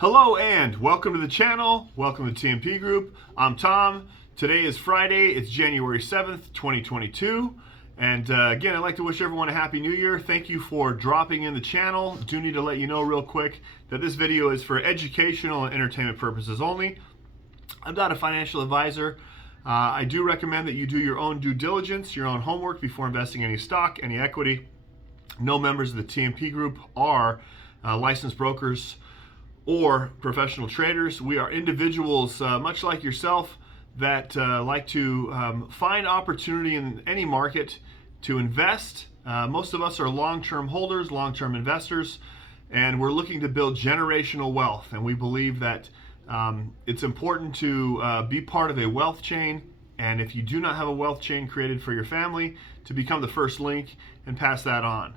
Hello and welcome to the channel. Welcome to TMP Group. I'm Tom. Today is Friday. It's January 7th, 2022. And again, I'd like to wish everyone a Happy New Year. Thank you for dropping in the channel. Do need to let you know real quick that this video is for educational and entertainment purposes only. I'm not a financial advisor. I do recommend that you do your own due diligence, your own homework before investing any stock, any equity. No members of the TMP Group are licensed brokers or professional traders. We are individuals much like yourself that like to find opportunity in any market to invest. Most of us are long-term holders, long-term investors, and we're looking to build generational wealth. And we believe that it's important to be part of a wealth chain. And if you do not have a wealth chain created for your family, to become the first link and pass that on.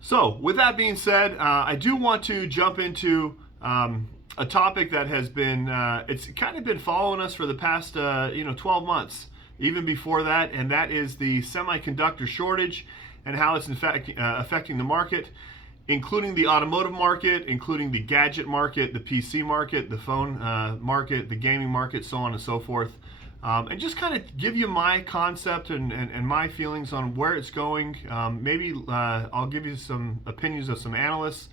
So with that being said, I do want to jump into a topic that has been, it's kind of been following us for the past 12 months, even before that, and that is the semiconductor shortage and how it's in fact affecting the market, including the automotive market, including the gadget market, the PC market, the phone market, the gaming market, so on and so forth. And just kind of give you my concept and my feelings on where it's going. Maybe I'll give you some opinions of some analysts,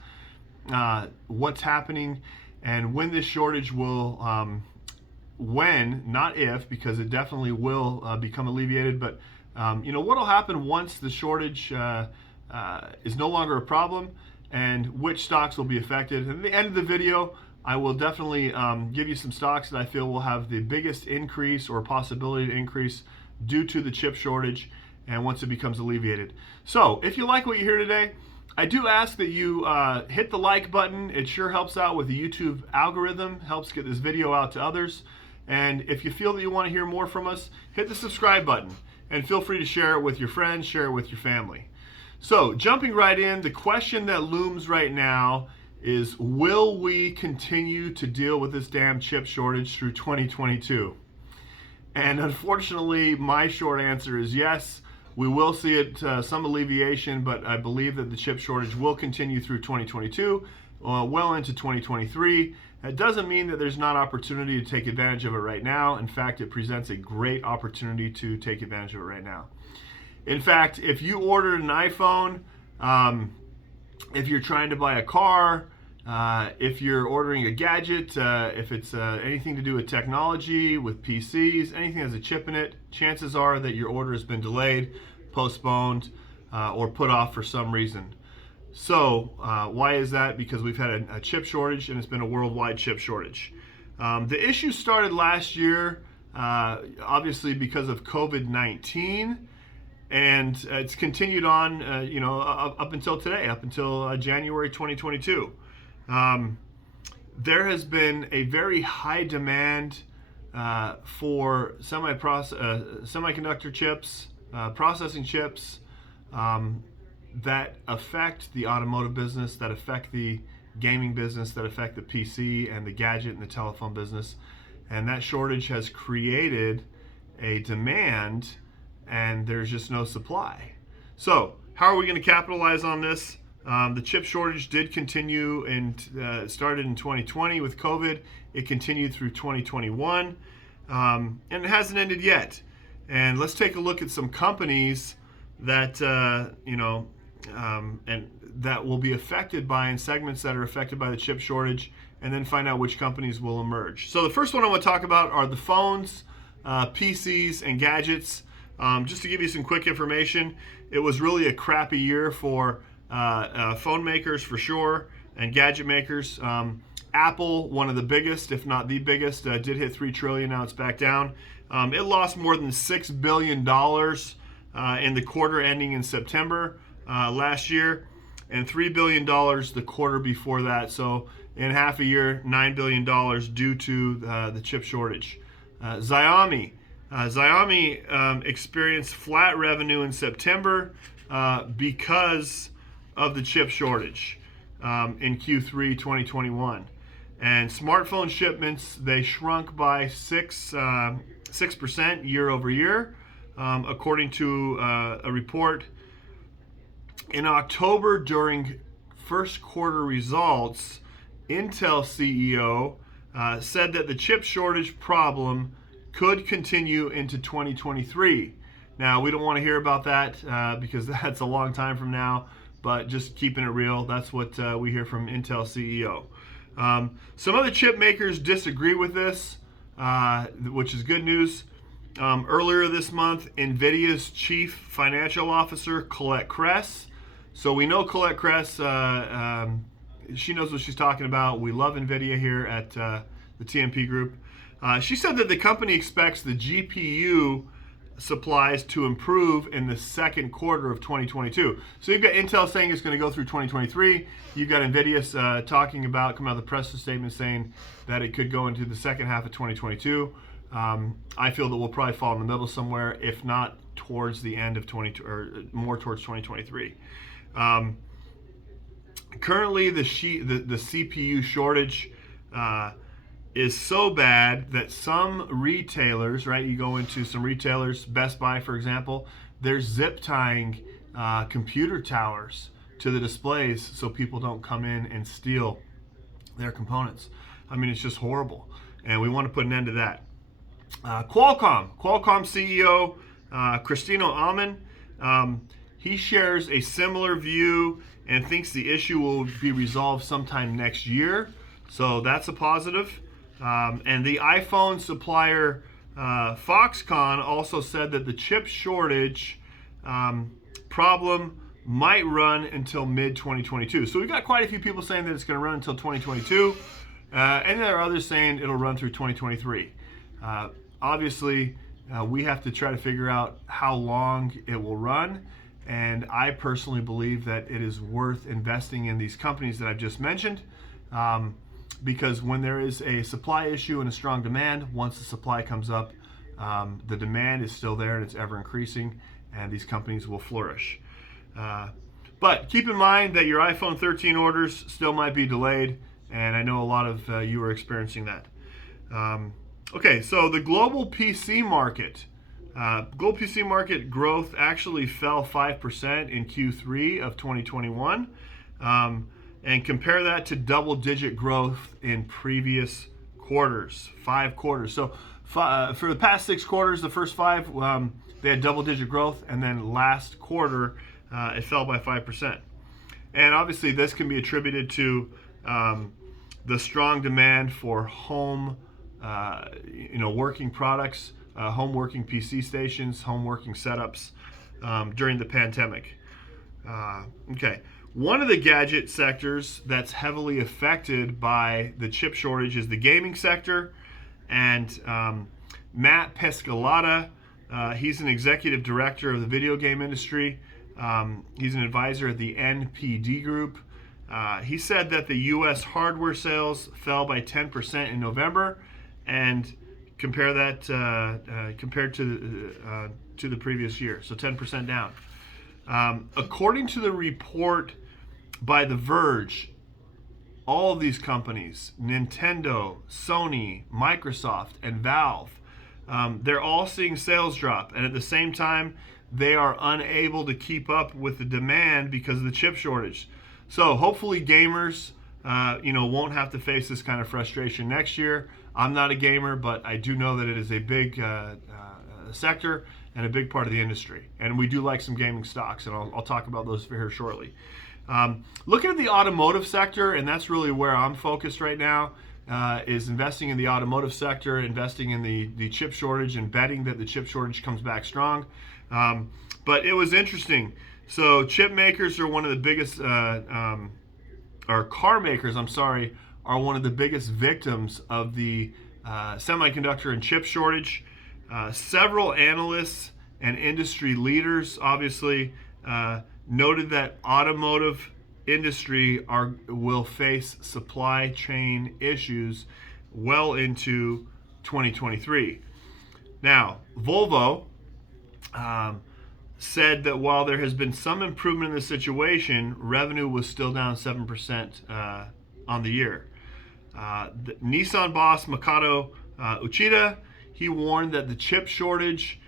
what's happening, and when this shortage will, when, not if, because it definitely will become alleviated, but what will happen once the shortage is no longer a problem, and which stocks will be affected. And at the end of the video, I will definitely give you some stocks that I feel will have the biggest increase or possibility to increase due to the chip shortage and once it becomes alleviated. So if you like what you hear today, I do ask that you hit the like button. It sure helps out with the YouTube algorithm, helps get this video out to others. And if you feel that you want to hear more from us, hit the subscribe button and feel free to share it with your friends, share it with your family. So jumping right in, the question that looms right now is, will we continue to deal with this damn chip shortage through 2022? And unfortunately, my short answer is yes. We will see it some alleviation, but I believe that the chip shortage will continue through 2022, well into 2023. That doesn't mean that there's not opportunity to take advantage of it right now. In fact, it presents a great opportunity to take advantage of it right now. In fact, if you ordered an iPhone, if you're trying to buy a car, if you're ordering a gadget, if it's anything to do with technology, with PCs, anything that has a chip in it, chances are that your order has been delayed, postponed, or put off for some reason. So why is that? Because we've had a chip shortage, and it's been a worldwide chip shortage. The issue started last year, obviously because of COVID-19, and it's continued on, up until today, up until January 2022. There has been a very high demand for semiconductor chips, processing chips that affect the automotive business, that affect the gaming business, that affect the PC and the gadget and the telephone business. And that shortage has created a demand, and there's just no supply. So how are we going to capitalize on this? The chip shortage did continue and started in 2020 with COVID. It continued through 2021, and it hasn't ended yet. And let's take a look at some companies that and that will be affected by, and segments that are affected by the chip shortage, and then find out which companies will emerge. So the first one I want to talk about are the phones, PCs, and gadgets. Just to give you some quick information, it was really a crappy year for phone makers for sure, and gadget makers. Apple, one of the biggest, if not the biggest, did hit $3 trillion. Now it's back down. It lost more than $6 billion in the quarter ending in September last year, and $3 billion the quarter before that. So in half a year, $9 billion due to the chip shortage. Xiaomi experienced flat revenue in September because of the chip shortage in Q3 2021. And smartphone shipments, they shrunk by 6% year over year, according to a report. In October, during first quarter results, Intel CEO said that the chip shortage problem could continue into 2023. Now, we don't want to hear about that because that's a long time from now, but just keeping it real, that's what we hear from Intel CEO. Some other chip makers disagree with this, which is good news. Earlier this month, NVIDIA's chief financial officer, Colette Kress. So we know Colette Kress, she knows what she's talking about. We love NVIDIA here at the TMP Group. She said that the company expects the GPU supplies to improve in the second quarter of 2022. So you've got Intel saying it's going to go through 2023. You've got NVIDIA coming out of the press statement saying that it could go into the second half of 2022. I feel that we'll probably fall in the middle somewhere, if not towards the end of or more towards 2023. Currently, the CPU shortage is so bad that some retailers, right? You go into some retailers, Best Buy, for example, they're zip tying computer towers to the displays so people don't come in and steal their components. I mean, it's just horrible, and we want to put an end to that. Qualcomm CEO Cristiano Amon, he shares a similar view and thinks the issue will be resolved sometime next year. So that's a positive. And the iPhone supplier Foxconn also said that the chip shortage problem might run until mid-2022. So we've got quite a few people saying that it's going to run until 2022. And there are others saying it'll run through 2023. Obviously, we have to try to figure out how long it will run. And I personally believe that it is worth investing in these companies that I've just mentioned. Because when there is a supply issue and a strong demand, once the supply comes up, the demand is still there and it's ever increasing, and these companies will flourish. But keep in mind that your iPhone 13 orders still might be delayed, and I know a lot of you are experiencing that. Okay, so the global PC market. Global PC market growth actually fell 5% in Q3 of 2021. And compare that to double-digit growth in previous quarters, 5 quarters. So for the past 6 quarters, the first 5, they had double-digit growth, and then last quarter, it fell by 5%. And obviously, this can be attributed to the strong demand for home, working products, home working PC stations, home working setups during the pandemic. Okay. One of the gadget sectors that's heavily affected by the chip shortage is the gaming sector. And Matt Pescalata, he's an executive director of the video game industry. He's an advisor at the NPD Group. He said that the U.S. hardware sales fell by 10% in November, and compare that compared to the previous year, so 10% down. According to the report by The Verge, all of these companies, Nintendo, Sony, Microsoft, and Valve, they're all seeing sales drop, and at the same time, they are unable to keep up with the demand because of the chip shortage. So hopefully gamers, won't have to face this kind of frustration next year. I'm not a gamer, but I do know that it is a big sector and a big part of the industry. And we do like some gaming stocks, and I'll talk about those here shortly. Looking at the automotive sector, and that's really where I'm focused right now, is investing in the automotive sector, investing in the chip shortage, and betting that the chip shortage comes back strong. But it was interesting. So chip makers are one of the biggest, or car makers, are one of the biggest victims of the semiconductor and chip shortage. Several analysts and industry leaders obviously noted that automotive industry will face supply chain issues well into 2023. Now, Volvo said that while there has been some improvement in the situation, revenue was still down 7% on the year. The Nissan boss Makoto Uchida, he warned that the chip shortage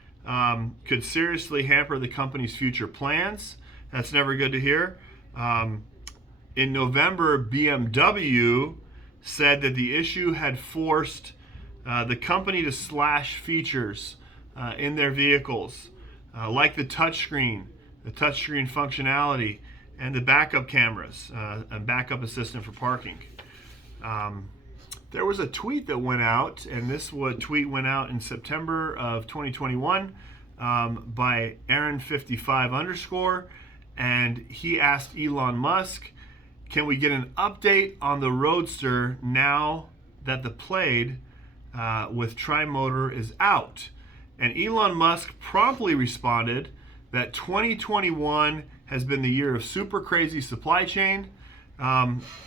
could seriously hamper the company's future plans. That's never good to hear. In November, BMW said that the issue had forced the company to slash features in their vehicles, like the touchscreen functionality, and the backup cameras, and backup assistant for parking. There was a tweet that went out, and tweet went out in September of 2021 by Aaron55_, and he asked Elon Musk, can we get an update on the Roadster now that the Plaid with tri-motor is out? And Elon Musk promptly responded that 2021 has been the year of super crazy supply chain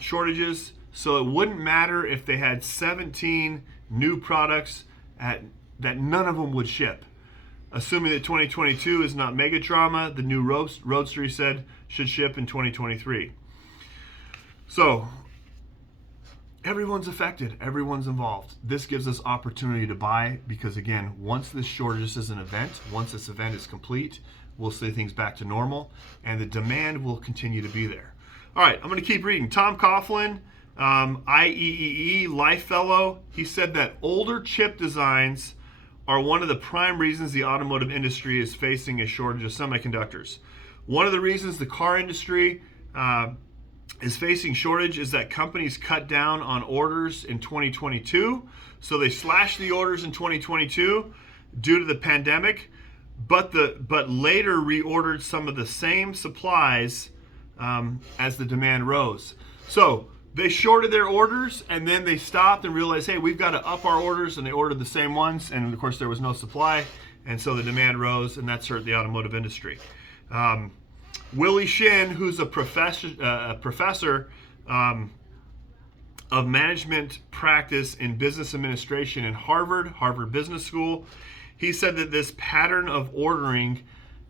shortages, so it wouldn't matter if they had 17 new products that none of them would ship. Assuming that 2022 is not mega trauma, the new Roadster, he said, should ship in 2023. So everyone's affected, everyone's involved. This gives us opportunity to buy because, again, once this shortage is an event, once this event is complete, we'll see things back to normal and the demand will continue to be there. All right, I'm going to keep reading. Tom Coughlin, IEEE Life Fellow, he said that older chip designs are one of the prime reasons the automotive industry is facing a shortage of semiconductors. One of the reasons the car industry is facing shortage is that companies cut down on orders in 2022. So they slashed the orders in 2022 due to the pandemic, but later reordered some of the same supplies as the demand rose. So they shorted their orders and then they stopped and realized, hey, we've got to up our orders, and they ordered the same ones, and of course there was no supply, and so the demand rose, and that's hurt the automotive industry. Willie Shin, who's a professor of management practice in business administration in Harvard Business School, he said that this pattern of ordering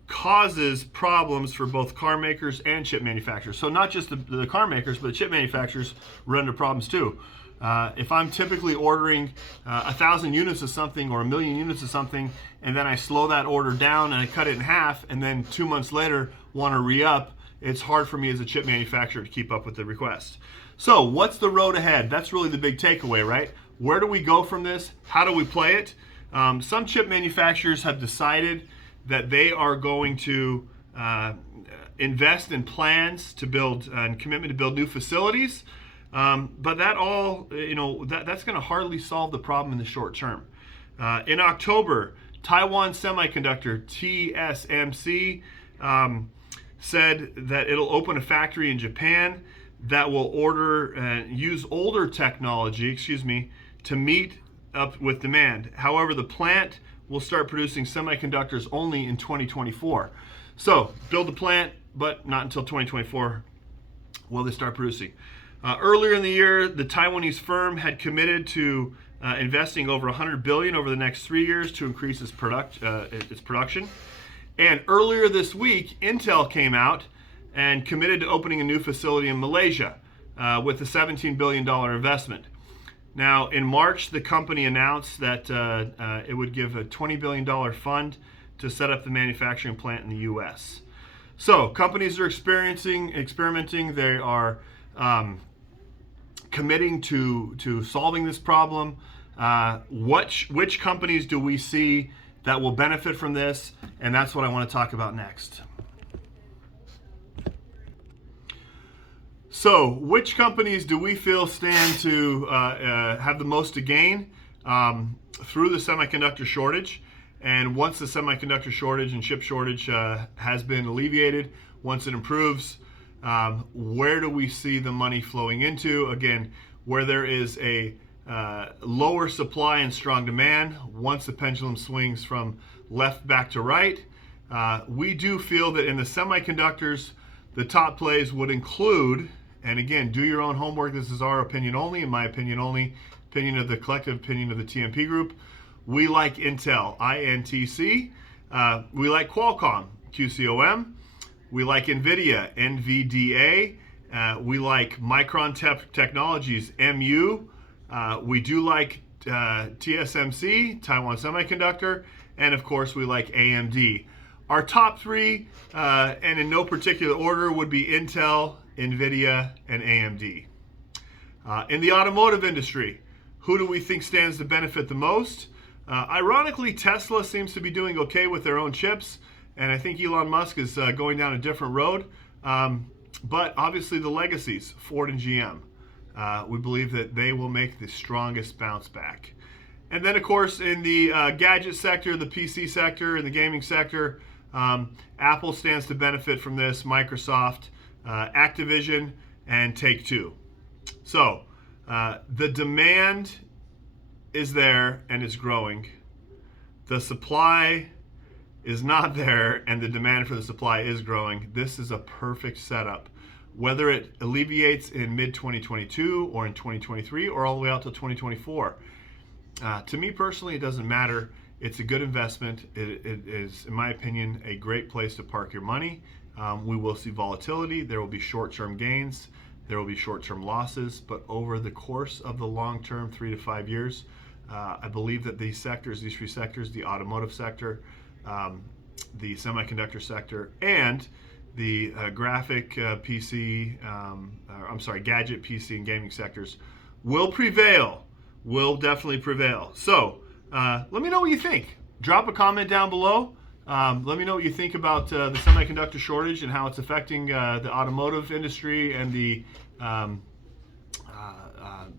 causes problems for both car makers and chip manufacturers. So not just the car makers, but the chip manufacturers run into problems too. If I'm typically ordering 1,000 units of something or 1 million units of something, and then I slow that order down and I cut it in half, and then 2 months later want to re-up, it's hard for me as a chip manufacturer to keep up with the request. So what's the road ahead? That's really the big takeaway, right? Where do we go from this? How do we play it? Some chip manufacturers have decided that they are going to invest in plans to build and commitment to build new facilities. But that all, that's going to hardly solve the problem in the short term. In October, Taiwan Semiconductor, TSMC, said that it'll open a factory in Japan that will use older technology, to meet up with demand. However, the plant will start producing semiconductors only in 2024. So build the plant, but not until 2024 will they start producing. Earlier in the year, the Taiwanese firm had committed to investing over $100 billion over the next 3 years to increase its production. And earlier this week, Intel came out and committed to opening a new facility in Malaysia with a $17 billion investment. Now, in March, the company announced that it would give a $20 billion fund to set up the manufacturing plant in the U.S. So companies are experimenting. They are committing to solving this problem. Which companies do we see that will benefit from this? And that's what I want to talk about next. So, which companies do we feel stand to have the most to gain through the semiconductor shortage? And once the semiconductor shortage and chip shortage has been alleviated, once it improves, where do we see the money flowing into? Again, where there is a lower supply and strong demand, once the pendulum swings from left back to right, we do feel that in the semiconductors, the top plays would include, and again, do your own homework. This is our opinion only, in my opinion only, opinion of the collective opinion of the TMP group. We like Intel, INTC. We like Qualcomm, QCOM. We like NVIDIA, NVDA. We like Micron Technologies, MU. We do like TSMC, Taiwan Semiconductor. And of course, we like AMD. Our top three, and in no particular order, would be Intel, NVIDIA, and AMD. In the automotive industry, who do we think stands to benefit the most? Ironically, Tesla seems to be doing okay with their own chips, and I think Elon Musk is going down a different road. But obviously the legacies, Ford and GM, we believe that they will make the strongest bounce back. And then, of course, in the gadget sector, the PC sector, and the gaming sector, Apple stands to benefit from this, Microsoft, Activision, and Take-Two. So the demand is there and is growing. The supply is not there and the demand for the supply is growing. This is a perfect setup. Whether it alleviates in mid-2022 or in 2023 or all the way out to 2024. To me personally, it doesn't matter. It's a good investment. It is, in my opinion, a great place to park your money. We will see volatility. There will be short-term gains. There will be short-term losses. But over the course of the long term, 3 to 5 years, I believe that these three sectors, the automotive sector, the semiconductor sector, and the gadget, PC, and gaming sectors will prevail. Will definitely prevail. So let me know what you think. Drop a comment down below. Let me know what you think about the semiconductor shortage and how it's affecting the automotive industry and the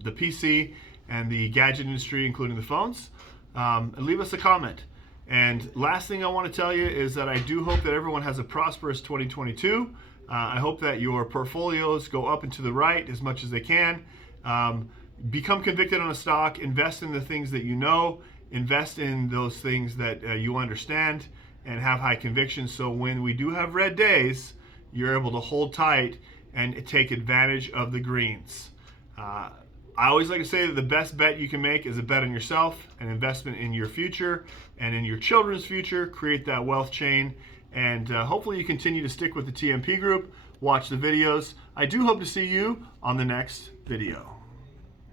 PC and the gadget industry, including the phones. And leave us a comment. And last thing I want to tell you is that I do hope that everyone has a prosperous 2022. I hope that your portfolios go up and to the right as much as they can. Become convicted on a stock, invest in the things that you know, invest in those things that you understand and have high conviction, so when we do have red days, you're able to hold tight and take advantage of the greens. I always like to say that the best bet you can make is a bet on yourself, an investment in your future and in your children's future. Create that wealth chain, and hopefully you continue to stick with the TMP group, watch the videos. I do hope to see you on the next video.